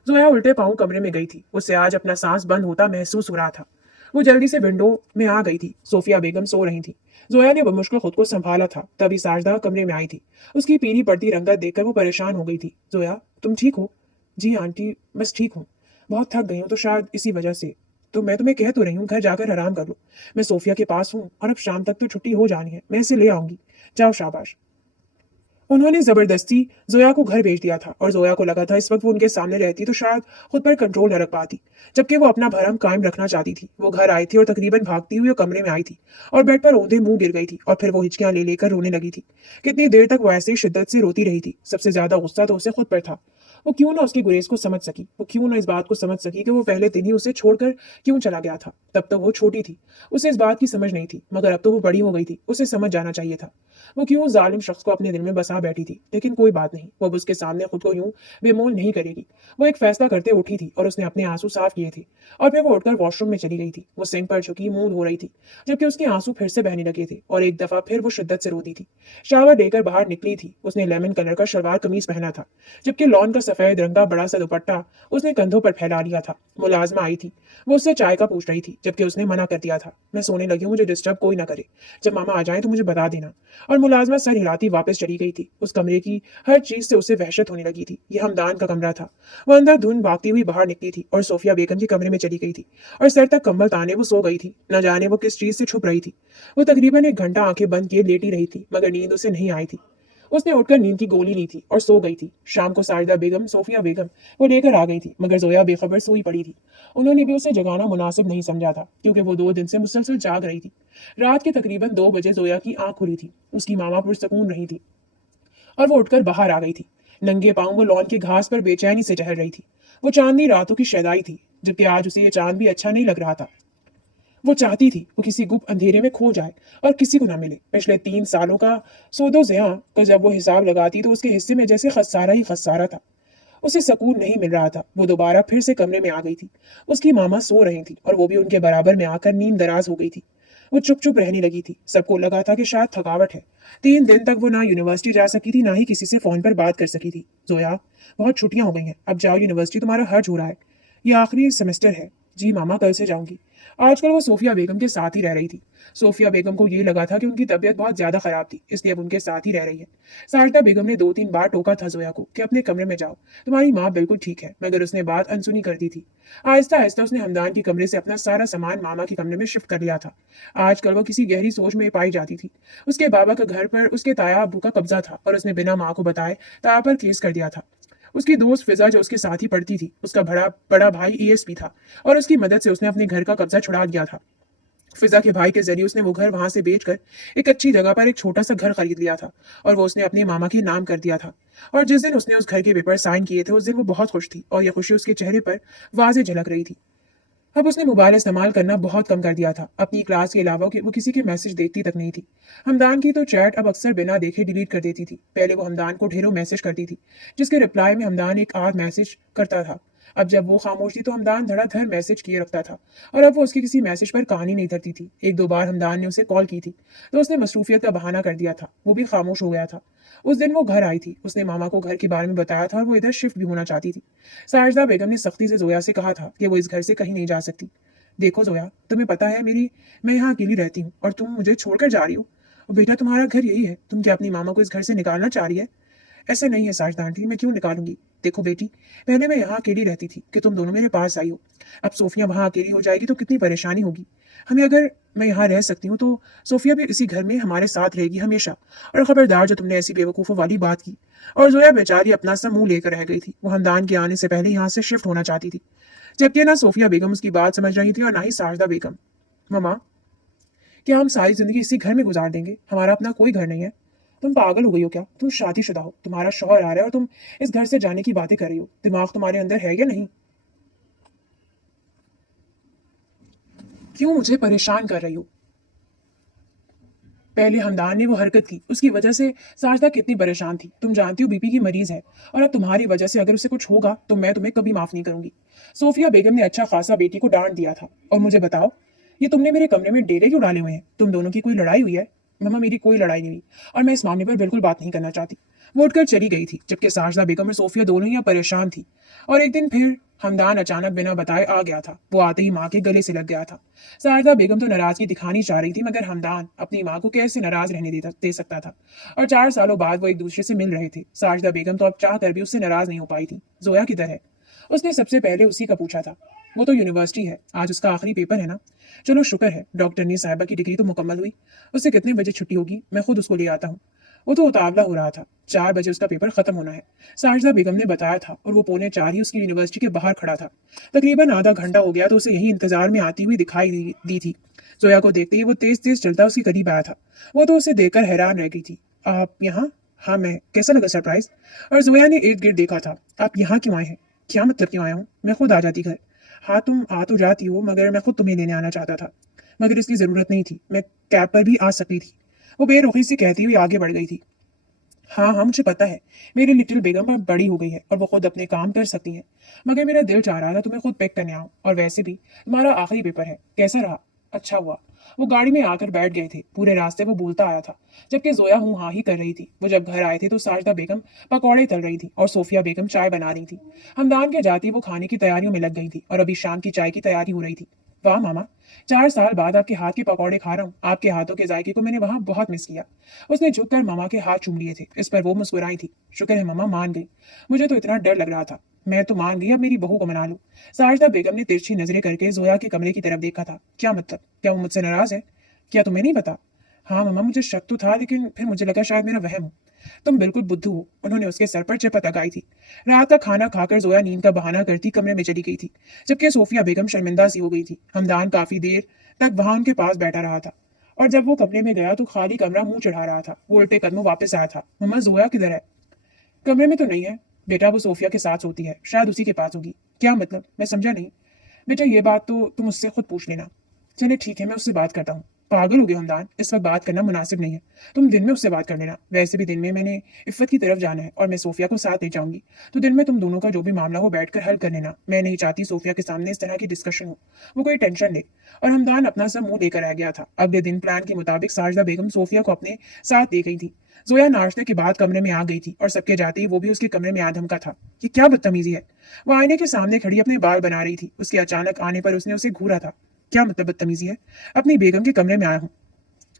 जोया उल्टे पांव कमरे में गई थी। उससे आज अपना सांस बंद होता महसूस हो रहा था। वो जल्दी से विंडो में आ गई थी। सोफिया बेगम सो रही थी। जोया ने बमुश्किल खुद को संभाला था, तभी साजदा कमरे में आई थी। उसकी पीली पड़ती रंगत देखकर वो परेशान हो गई थी। जोया, तुम ठीक हो? जी आंटी, बस ठीक हूँ। बहुत थक गई हूँ तो शायद इसी वजह से। तो मैं तुम्हें कह तो रही हूँ घर जाकर आराम कर लो। मैं सोफिया के पास हूँ और अब शाम तक तो छुट्टी हो जानी है। मैं इसे ले आऊंगी। जाओ, शाबाश। उन्होंने जबरदस्ती जोया को घर भेज दिया था और जोया को लगा था इस वक्त वो उनके सामने रहती तो शायद खुद पर कंट्रोल न रख पाती, जबकि वो अपना भरम कायम रखना चाहती थी। वो घर आई थी और तकरीबन भागती हुई वो कमरे में आई थी और बेड पर औंधे मुंह गिर गई थी और फिर वो हिचकियां ले लेकर रोने लगी थी। कितनी देर तक वो ऐसे ही शिद्दत से रोती रही थी। सबसे ज्यादा गुस्सा तो उसे खुद पर था। वो क्यों ना उसकी गुरेज को समझ सकी, वो क्यों ना इस बात को समझ सकी कि वो पहले दिन ही उसे छोड़कर क्यों चला गया था। तब तो वो छोटी थी, उसे इस बात की समझ नहीं थी, मगर अब तो वो बड़ी हो गई थी, उसे समझ जाना चाहिए था। वो क्यों उस जालिम शख्स को अपने दिल में बसा बैठी थी। लेकिन कोई बात नहीं, वो अब उसके सामने खुद को यूं बेमोल नहीं करेगी। वो एक फैसला करते उठी थी और उसने अपने आंसू साफ किए थे और फिर वो उठकर वॉशरूम में चली गई थी। वो सिंक पर झुकी मुंह धो रही थी, जबकि उसके आंसू फिर से बहने लगे थे और एक दफा फिर वो शिद्दत से रोती थी। शावर लेकर बाहर निकली थी। उसने लेमन कलर का शलवार कमीज पहना था, जबकि लॉन का सफेद रंग का बड़ा सा दुपट्टा उसने कंधों पर फैला लिया था। मुलाजमा आई थी। वो उससे चाय का पूछ रही थी, जबकि उसने मना कर दिया था। मैं सोने लगी हूँ, मुझे डिस्टर्ब कोई ना करे। जब मामा आ जाए तो मुझे बता देना। और मुलाजमा सर हिलाती वापस चली गई थी। उस कमरे की हर चीज से उसे वहशत होने लगी थी। यह हमदान का कमरा था। वो अंदर धुन भागती हुई बाहर निकली थी और सोफिया बेगम के कमरे में चली गई थी और सर तक कंबल ताने वो सो गई थी। न जाने वो किस चीज से छुप रही थी। वो तकरीबन एक घंटा आंखें बंद किए लेटी रही थी, मगर नींद उसे नहीं आई थी। उसने उठकर नींद की गोली ली थी और सो गई थी। शाम को सारदा बेगम, सोफिया बेगम वो लेकर आ गई थी, मगर जोया बेखबर सोई पड़ी थी। उन्होंने भी उसे जगाना मुनासिब नहीं समझा था, क्योंकि वो 2 दिन से मुसलसल जाग रही थी। रात के तकरीबन 2 बजे जोया की आंख खुली थी। उसकी मामा पुरसकून रही थी और वो उठकर बाहर आ गई थी। नंगे पांव वो लॉन की घास पर बेचैनी से टहल रही थी। वो चांदनी रातों की शैदाई थी, जबकि आज उसे ये चांद भी अच्छा नहीं लग रहा था। वो चाहती थी वो किसी गुप्त अंधेरे में खो जाए और किसी को ना मिले। पिछले 3 सालों का सोदो ज़िया का जब वो हिसाब लगाती तो उसके हिस्से में जैसे खसारा ही खसारा था। उसे सकून नहीं मिल रहा था। वो दोबारा फिर से कमरे में आ गई थी। उसकी मामा सो रही थी और वो भी उनके बराबर में आकर नींद दराज हो गई थी। वो चुप चुप रहने लगी थी। सबको लगा था कि शायद थकावट है। 3 दिन तक वो ना यूनिवर्सिटी जा सकी थी, ना ही किसी से फोन पर बात कर सकी थी। जोया, बहुत छुट्टियां हो गई हैं, अब जाओ यूनिवर्सिटी, तुम्हारा हर्ज हो रहा है। ये आखिरी सेमेस्टर है। जी मामा, कल से जाऊंगी। आजकल वो सोफिया बेगम के साथ ही रह रही थी। सोफिया बेगम को ये लगा था कि उनकी तबीयत बहुत ज्यादा खराब थी, इसलिए अब उनके साथ ही रह रही है। सारदा बेगम ने 2-3 बार टोका था जोया को कि अपने कमरे में जाओ, तुम्हारी माँ बिल्कुल ठीक है, मगर उसने बात अनसुनी कर दी थी। आहिस्ता आहिस्ता उसने हमदान के कमरे से अपना सारा सामान मामा के कमरे में शिफ्ट कर लिया था। आजकल वो किसी गहरी सोच में पाई जाती थी। उसके बाबा के घर पर उसके ताया अब्बू का कब्जा था और उसने बिना माँ को बताए ताया पर केस कर दिया था। उसकी दोस्त फिजा जो उसके साथ ही पढ़ती थी, उसका बड़ा बड़ा भाई ईएसपी था और उसकी मदद से उसने अपने घर का कब्जा छुड़ा लिया था। फिजा के भाई के जरिए उसने वो घर वहां से बेचकर एक अच्छी जगह पर एक छोटा सा घर खरीद लिया था और वो उसने अपने मामा के नाम कर दिया था। और जिस दिन उसने उस घर के पेपर साइन किए थे, उस दिन वो बहुत खुश थी और ये खुशी उसके चेहरे पर वाज़ेह झलक रही थी। अब उसने मोबाइल इस्तेमाल करना बहुत कम कर दिया था। अपनी क्लास के अलावा वो किसी के मैसेज देखती तक नहीं थी। हमदान की तो चैट अब अक्सर बिना देखे डिलीट कर देती थी। पहले वो हमदान को ढेरों मैसेज करती थी, जिसके रिप्लाई में हमदान एक आध मैसेज करता था। अब जब वो खामोश थी तो हमदान धड़ाधड़ मैसेज किए रखता था और अब वो उसके किसी मैसेज पर कहानी नहीं धरती थी। 1-2 बार हमदान ने उसे कॉल की थी तो उसने मसरूफियत का बहाना कर दिया था। वो भी खामोश हो गया था। उस दिन वो घर आई थी। उसने मामा को घर के बारे में बताया था और वो इधर शिफ्ट भी होना चाहती थी। साजिदा बेगम ने सख्ती से जोया से कहा था कि वो इस घर से कहीं नहीं जा सकती। देखो जोया, तुम्हें पता है मैं यहाँ अकेली रहती हूँ और तुम मुझे छोड़कर जा रही हो। और बेटा, तुम्हारा घर यही है, तुम क्या अपनी मामा को इस घर से निकालना चाह रही है? ऐसे नहीं है साजदा आंटी, मैं क्यों निकालूंगी? देखो बेटी, पहले मैं यहाँ अकेली रहती थी कि तुम दोनों मेरे पास आई हो। अब सोफिया वहाँ अकेली हो जाएगी तो कितनी परेशानी होगी हमें। अगर मैं यहाँ रह सकती हूँ तो सोफिया भी इसी घर में हमारे साथ रहेगी हमेशा। और खबरदार जो तुमने ऐसी बेवकूफ़ों वाली बात की। और जोया बेचारी अपना सा मुंह लेकर रह गई थी। वो हमदान के आने से पहले यहाँ से शिफ्ट होना चाहती थी, जबकि ना सोफिया बेगम उसकी बात समझ रही थी और ना ही साजदा बेगम। ममा, क्या हम सारी जिंदगी इसी घर में गुजार देंगे? हमारा अपना कोई घर नहीं है। तुम पागल हो गई हो क्या? तुम शादीशुदा हो, तुम्हारा शौहर आ रहा है और तुम इस घर से जाने की बातें कर रही हो। दिमाग तुम्हारे अंदर है या नहीं? क्यों मुझे परेशान कर रही हो? पहले हमदान ने वो हरकत की, उसकी वजह से साजदा कितनी परेशान थी। तुम जानती हो बीपी की मरीज है, और अब तुम्हारी वजह से अगर उसे कुछ होगा तो मैं तुम्हें कभी माफ नहीं करूंगी। सोफिया बेगम ने अच्छा खासा बेटी को डांट दिया था। और मुझे बताओ, ये तुमने मेरे कमरे में डेरे क्यों डाले हुए हैं? तुम दोनों की कोई लड़ाई हुई है? मम्मा, मेरी कोई लड़ाई नहीं हुई और मैं इस मामले पर बिल्कुल बात नहीं करना चाहती। वो उठकर चली गई थी, जबकि साजदा बेगम और सोफिया दोनों ही अब परेशान थी। और एक दिन फिर हमदान अचानक बिना बताए आ गया था। वो आते ही माँ के गले से लग गया था। शारदा बेगम तो नाराजगी दिखानी चाह रही थी, मगर हमदान अपनी माँ को कैसे नाराज रहने दे सकता था। और 4 सालों बाद वो एक दूसरे से मिल रहे थे। शारदा बेगम तो अब चाह कर भी उससे नाराज नहीं हो पाई थी, जोया की तरह। उसने सबसे पहले उसी का पूछा था। वो तो यूनिवर्सिटी है, आज उसका आखिरी पेपर है ना। चलो शुक्र है, डॉक्टर ने साहिबा की डिग्री तो मुकम्मल हुई। उससे कितने बजे छुट्टी होगी? मैं खुद उसको ले आता हूँ। वो तो उतावला हो रहा था, 4 बजे उसका पेपर खत्म होना है, साजिदा बेगम ने बताया था। और वो 3:45 ही उसकी यूनिवर्सिटी के बाहर खड़ा था। तकरीबन आधा घंटा हो गया तो उसे यही इंतजार में आती हुई दिखाई दी थी। जोया को देखते ही वो तेज तेज चलता उसके करीब आया था। वो तो उसे देखकर हैरान रह गई थी। आप यहाँ? हाँ, मैं। कैसा लगा सरप्राइज? और जोया ने इर्द गिर्द देखा था। आप यहाँ क्यों आए हैं? क्या मतलब क्यों आया हूँ? मैं खुद आ जाती घर। हाँ, तुम आ तो जाती हो, मगर मैं खुद तुम्हें लेने आना चाहता था, मगर इसकी जरूरत नहीं थी। मैं कैब पर भी आ सकती थी। वो बेरुखी से कहती हुई आगे बढ़ गई थी। हाँ हाँ, मुझे पता है, मेरी लिटिल बेगम अब बड़ी हो गई है और वो खुद अपने काम कर सकती है, मगर मेरा दिल चाह रहा था तुम्हें खुद पिक करने आऊं। और वैसे भी तुम्हारा आखिरी पेपर है, कैसा रहा? अच्छा हुआ। वो गाड़ी में आकर बैठ गए थे। पूरे रास्ते वो बोलता आया था, जबकि जोया हूँ हाँ ही कर रही थी। वो जब घर आए थे तो साजदा बेगम पकौड़े तल रही थी और सोफिया बेगम चाय बना रही थी। हमदान के जाती वो खाने की तैयारियों में लग गई थी और अभी शाम की चाय की तैयारी हो रही थी। वाह मामा, 4 साल बाद आपके हाथ के पकौड़े खा रहा हूँ। आपके हाथों के जायके को मैंने वहां बहुत मिस किया। उसने झुककर मामा के हाथ चूम लिए थे। इस पर वो मुस्कुराई थी। शुक्र है मामा, मान गई। मुझे तो इतना डर लग रहा था। मैं तो मान गई, अब मेरी बहू को मना लूं। साजदा बेगम ने तिरछी नजरें करके जोया के कमरे की तरफ देखा था। क्या मतलब? क्या वो मुझसे नाराज है? क्या तुम्हें नहीं पता? हाँ मामा, मुझे शक तो था, लेकिन फिर मुझे लगा शायद मेरा वहम हो। तुम बिल्कुल बुद्धू हो। उन्होंने उसके सर पर चपत लगाई थी। रात का खाना खाकर जोया नींद का बहाना करती कमरे में चली गई थी, जबकि सोफिया बेगम शर्मिंदा सी हो गई थी। हमदान काफी देर तक वहां उनके पास बैठा रहा था, और जब वो कमरे में गया तो खाली कमरा मुंह चढ़ा रहा था। वो उल्टे कदमों वापस आया था। मम्मा, जोया किधर है? कमरे में तो नहीं है बेटा, वो सोफिया के साथ सोती है, शायद उसी के पास होगी। क्या मतलब? मैं समझा नहीं। बेटा, ये बात तो तुम उससे खुद पूछ लेना। चले ठीक है, मैं उससे बात करता हूँ। पागल हो गए हमदान, इस वक्त बात करना मुनासिब नहीं है। तुम दिन में उससे बात कर लेना। वैसे भी दिन में मैंने इफ़्फ़त की तरफ जाना है और मैं सोफिया को साथ ले जाऊंगी, तो दिन में तुम दोनों का जो भी मामला हो बैठकर हल कर लेना। मैं नहीं चाहती सोफिया के सामने इस तरह की डिस्कशन हो, वो कोई टेंशन ले। और हमदान अपना सा मुंह लेकर आ गया था। अगले दिन प्लान के मुताबिक साजिदा बेगम सोफिया को अपने साथ दे गई थी। जोया नाश्ते के बाद कमरे में आ गई थी और सबके जाते ही वो भी उसके कमरे में आ धमका था। ये क्या बदतमीजी है? वो आईने के सामने खड़ी अपने बाल बना रही थी। उसके अचानक आने पर उसने उसे घूरा था। क्या मतलब बदतमीजी है? अपनी बेगम के कमरे में आया हूँ,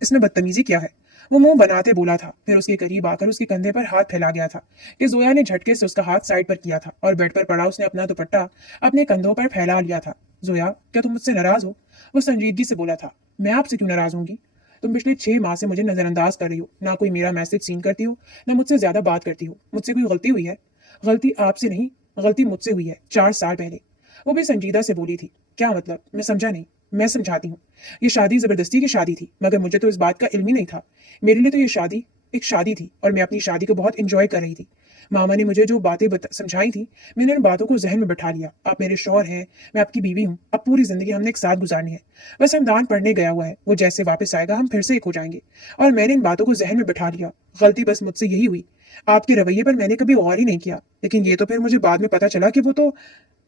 इसमें बदतमीजी क्या है? वो मुंह बनाते बोला था, फिर उसके करीब आकर उसके कंधे पर हाथ फैला गया था कि जोया ने झटके से उसका हाथ साइड पर किया था और बेड पर पड़ा उसने अपना दुपट्टा अपने कंधों पर फैला लिया था। जोया, क्या तुम मुझसे नाराज हो? वो संजीदगी से बोला था। मैं आपसे क्यों नाराज होंगी? तुम पिछले 6 माह से मुझे नजरअंदाज कर रही हो, ना कोई मेरा मैसेज सीन करती हो, ना मुझसे ज्यादा बात करती हो। मुझसे कोई गलती हुई है? गलती आपसे नहीं, गलती मुझसे हुई है 4 साल पहले। वो भी संजीदा से बोली थी। क्या मतलब? मैं समझा नहीं। मैं समझाती हूँ। ये शादी जबरदस्ती की शादी थी, मगर मुझे तो इस बात का इल्म ही नहीं था। मेरे लिए तो ये शादी एक शादी थी और मैं अपनी शादी को बहुत इंजॉय कर रही थी। मामा ने मुझे जो बातें समझाई थी, मैंने उन बातों को जहन में बैठा लिया। आप मेरे शौहर हैं, मैं आपकी बीवी हूँ। अब पूरी जिंदगी हमने एक साथ गुजारनी है। बस हमदान पढ़ने गया हुआ है, वो जैसे वापस आएगा हम फिर से एक हो जाएंगे। और मैंने इन बातों को जहन में बैठा लिया। गलती बस मुझसे यही हुई। आपके रवैये पर मैंने कभी गौर ही नहीं किया, लेकिन ये तो फिर मुझे बाद में पता चला कि वो तो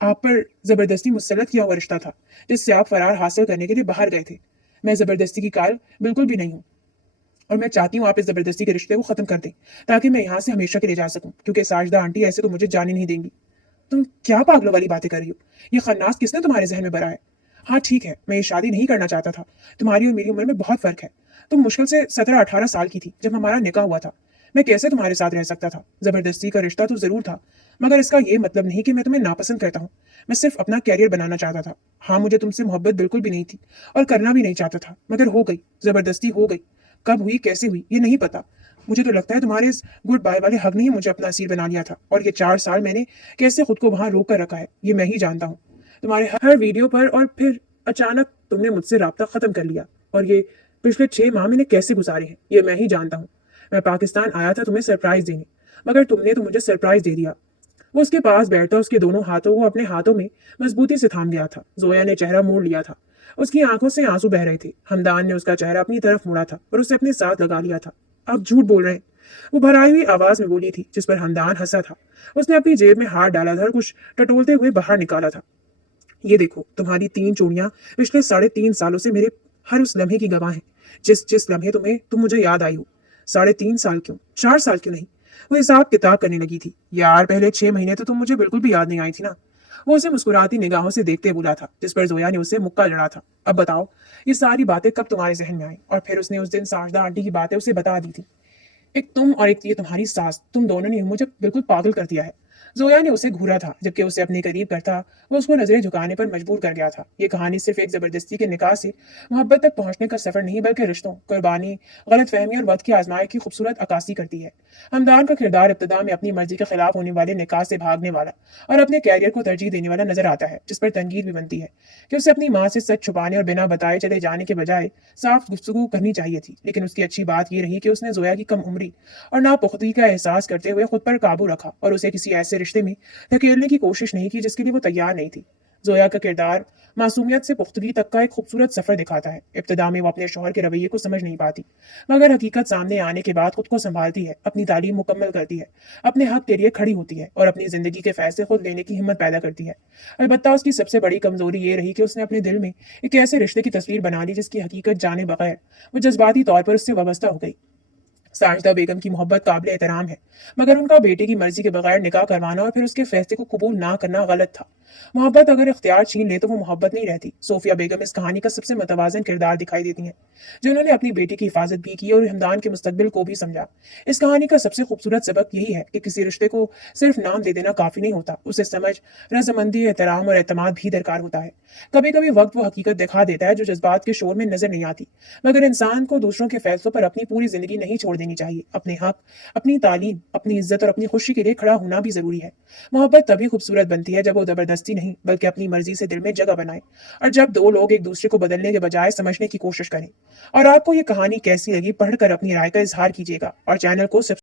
आप पर जबरदस्ती मुसलत किया हुआ रिश्ता था, जिससे आप फरार हासिल करने के लिए बाहर गए थे। मैं जबरदस्ती की कायल बिल्कुल भी नहीं हूँ, और मैं चाहती हूँ आप इस जबरदस्ती के रिश्ते को खत्म कर दें, ताकि मैं यहाँ से हमेशा के लिए जा सकूं, क्योंकि साजदा आंटी ऐसे तो मुझे जाने नहीं देंगी। तुम क्या पागलों वाली बातें कर रही हो? ये खन्नास किसने तुम्हारे जहन में भरा है? हाँ ठीक है, मैं ये शादी नहीं करना चाहता था। तुम्हारी और मेरी उम्र में बहुत फर्क है। तुम मुश्किल से 17-18 साल की थी जब हमारा निकाह हुआ था। मैं कैसे तुम्हारे साथ रह सकता था? जबरदस्ती का रिश्ता तो जरूर था, मगर इसका ये मतलब नहीं कि मैं तुम्हें नापसंद करता हूँ। मैं सिर्फ अपना कैरियर बनाना चाहता था। हाँ, मुझे तुमसे मोहब्बत बिल्कुल भी नहीं थी और करना भी नहीं चाहता था, मगर हो गई। जबरदस्ती हो गई। कब हुई, कैसे हुई, ये नहीं पता। मुझे तो लगता है तुम्हारे इस गुड बाय वाले हक ने ही मुझे अपना असीर बना लिया था, और ये 4 साल मैंने कैसे खुद को वहां रोक कर रखा है, ये मैं ही जानता हूँ। तुम्हारे हर वीडियो पर, और फिर अचानक तुमने मुझसे राब्ता खत्म कर लिया। और ये पिछले 6 माह मैंने कैसे गुजारे हैं, ये मैं ही जानता हूँ। मैं पाकिस्तान आया था तुम्हें सरप्राइज देने, मगर तुमने तो मुझे सरप्राइज दे दिया। वो उसके पास बैठा उसके दोनों हाथों को अपने हाथों में मजबूती से थाम लिया था। जोया ने चेहरा मोड़ लिया था। उसकी आंखों से आंसू बह रहे थे। हमदान ने उसका चेहरा अपनी तरफ मोड़ा था और उसे अपने साथ लगा लिया था। आप झूठ बोल रहे हैं, वो भराई हुई आवाज में बोली थी, जिस पर हमदान हंसा था। उसने अपनी जेब में हाथ डाला था और कुछ टटोलते हुए बाहर निकाला था। ये देखो, तुम्हारी 3 चूड़ियां पिछले 3.5 सालों से मेरे हर उस लम्हे की गवाह हैं। जिस जिस लम्हे तुम मुझे याद आई हो। 3.5 साल क्यों, 4 साल क्यों नहीं? वो हिसाब किताब करने लगी थी। यार, पहले 6 महीने तो तुम मुझे बिल्कुल भी याद नहीं आई थी ना। वो उसे मुस्कुराती निगाहों से देखते बोला था, जिस पर जोया ने उसे मुक्का जड़ा था। अब बताओ, ये सारी बातें कब तुम्हारे जहन में आई? और फिर उसने उस दिन साजदा आंटी की बातें उसे बता दी थी। एक तुम और एक ये तुम्हारी सास, तुम दोनों ने मुझे बिल्कुल पागल कर दिया है। जोया ने उसे घूरा था, जबकि उसे अपने करीब करता वो उसको नजरें झुकाने पर मजबूर कर गया था। ये कहानी सिर्फ एक जबरदस्ती के निकाह से मोहब्बत तक पहुंचने का सफर नहीं, बल्कि रिश्तों, कुर्बानी, गलत फहमी और वक्त की आजमाई की खूबसूरत अक्कासी करती है। हमदान का किरदार इब्तदा में अपनी मर्जी के खिलाफ होने वाले निकाह से भागने वाला और अपने कैरियर को तरजीह देने वाला नजर आता है, जिस पर तनकीद भी बनती है कि उसे अपनी माँ से सच छुपाने और बिना बताए चले जाने के बजाय साफ गुफ्तगू करनी चाहिए थी। लेकिन उसकी अच्छी बात यह रही कि उसने जोया की कम उम्री और नापुख्तगी का एहसास करते हुए खुद पर काबू रखा और उसे किसी ऐसे रिश्ते में धकेलने की कोशिश नहीं की जिसके लिए वो तैयार नहीं थी। जोया का किरदार मासूमियत से पुख्तगी तक का एक खूबसूरत सफर दिखाता है। इब्तदा में वो अपने शौहर के रवैये को समझ नहीं पाती, मगर हकीकत सामने आने के बाद खुद को संभालती है, अपनी तालीम मुकम्मल करती है, अपने हक के लिए खड़ी होती है और अपनी जिंदगी के फैसले खुद लेने की हिम्मत पैदा करती है। अलबत्ता उसकी सबसे बड़ी कमजोरी ये रही कि उसने अपने दिल में एक ऐसे रिश्ते की तस्वीर बना ली जिसकी हकीकत जाने बगैर वो जज्बाती तौर पर उससे वाबस्ता हो गई। साजिदा बेगम की मोहब्बत काबिल एहतराम है, मगर उनका बेटे की मर्जी के बगैर निकाह करवाना और फिर उसके फैसले को कबूल ना करना गलत था। मोहब्बत अगर इख्तियार छीन ले तो वो मोहब्बत नहीं रहती। सोफिया बेगम इस कहानी का सबसे मतवाजन किरदार दिखाई देती हैं, जिन्होंने अपनी बेटी की हिफाजत भी की और हमदान के मुस्तकबिल को भी समझा। इस कहानी का सबसे खूबसूरत सबक यही है कि किसी रिश्ते को सिर्फ नाम दे देना काफी नहीं होता, उसे समझ, रजामंदी, एहतराम और एतमाद भी दरकार होता है। कभी कभी वक्त वो हकीकत दिखा देता है जो जज्बात के शोर में नजर नहीं आती, मगर इंसान को दूसरों के फैसलों पर अपनी पूरी जिंदगी नहीं छोड़ देनी चाहिए। अपने हक, अपनी तालीम, अपनी इज्जत और अपनी खुशी के लिए खड़ा होना भी जरूरी है। मोहब्बत तभी खूबसूरत बनती है जब वो जबरदस्ती नहीं, बल्कि अपनी मर्जी से दिल में जगह बनाए, और जब दो लोग एक दूसरे को बदलने के बजाय समझने की कोशिश करें। और आपको ये कहानी कैसी लगी, पढ़कर अपनी राय का इजहार कीजिएगा और चैनल को